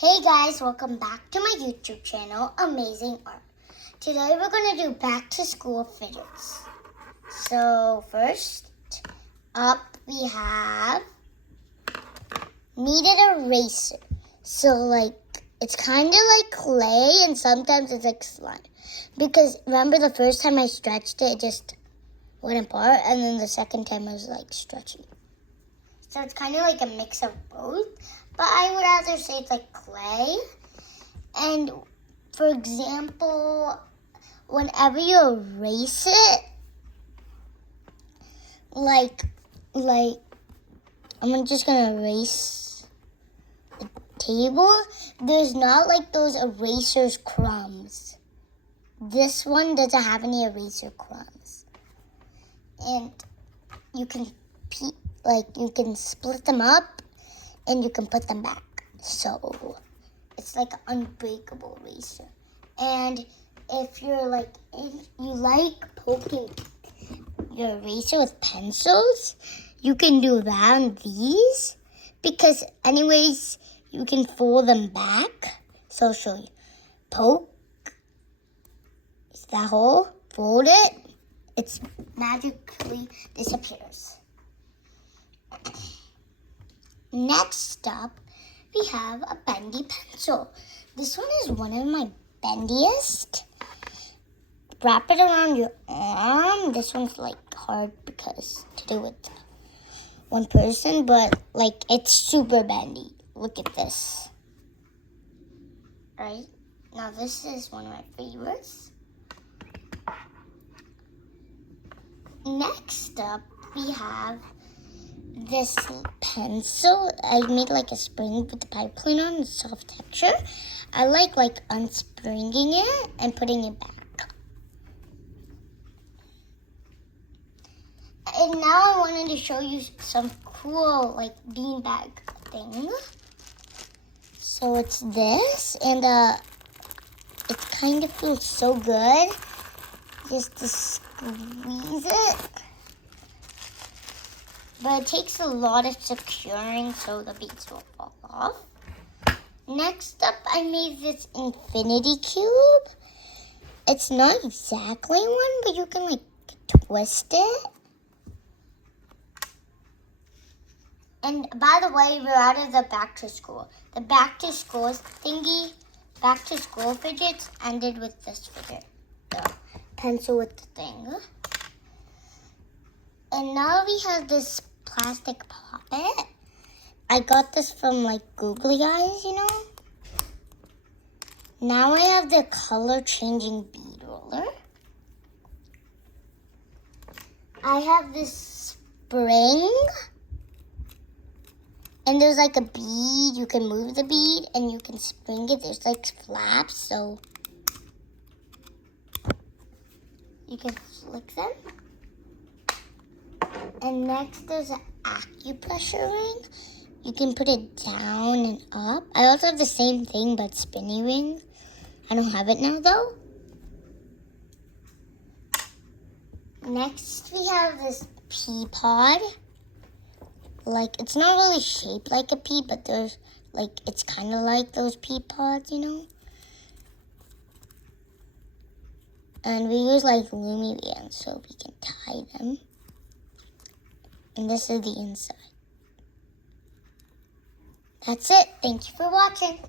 Hey guys, welcome back to my YouTube channel, Amazing Art. Today we're going to do back to school fidgets. So first up we have kneaded eraser. So it's kind of like clay and sometimes it's like slime. Because remember the first time I stretched it, it just went apart, and then the second time I was like stretching. So it's kind of like a mix of both. But I would rather say it's like clay. And for example, whenever you erase it, I'm just gonna erase the table. There's not like those erasers crumbs. This one doesn't have any eraser crumbs. And you can split them up and you can put them back. So it's like an unbreakable eraser. And if you like poking your eraser with pencils, you can do that on these, because anyways you can fold them back. So I'll show you. Poke. Is that hole? Fold it. It magically disappears. Next up, we have a bendy pencil. This one is one of my bendiest. Wrap it around your arm. This one's hard because to do with one person, but it's super bendy. Look at this. Right? Now this is one of my favorites. Next up, we have this pencil. I made a spring with the pipe cleaner on, soft texture. I like unspringing it and putting it back. And now I wanted to show you some cool beanbag thing. So it's this, and it kind of feels so good just to squeeze it. But it takes a lot of securing so the beads won't fall off. Next up, I made this infinity cube. It's not exactly one, but you can twist it. And by the way, we're out of the back to school. The back to school thingy, back to school fidgets ended with this fidget. The pencil with the thing. And now we have this plastic puppet. I got this from Googly Eyes, you know. Now I have the color changing bead roller. I have this spring. And there's a bead. You can move the bead and you can spring it. There's flaps, so you can flick them. And next there's an acupressure ring. You can put it down and up. I also have the same thing but spinny ring. I don't have it now though. Next we have this pea pod. It's not really shaped like a pea, but there's it's kind of like those pea pods, you know. And we use Lumi bands so we can tie them. And this is the inside. That's it. Thank you for watching.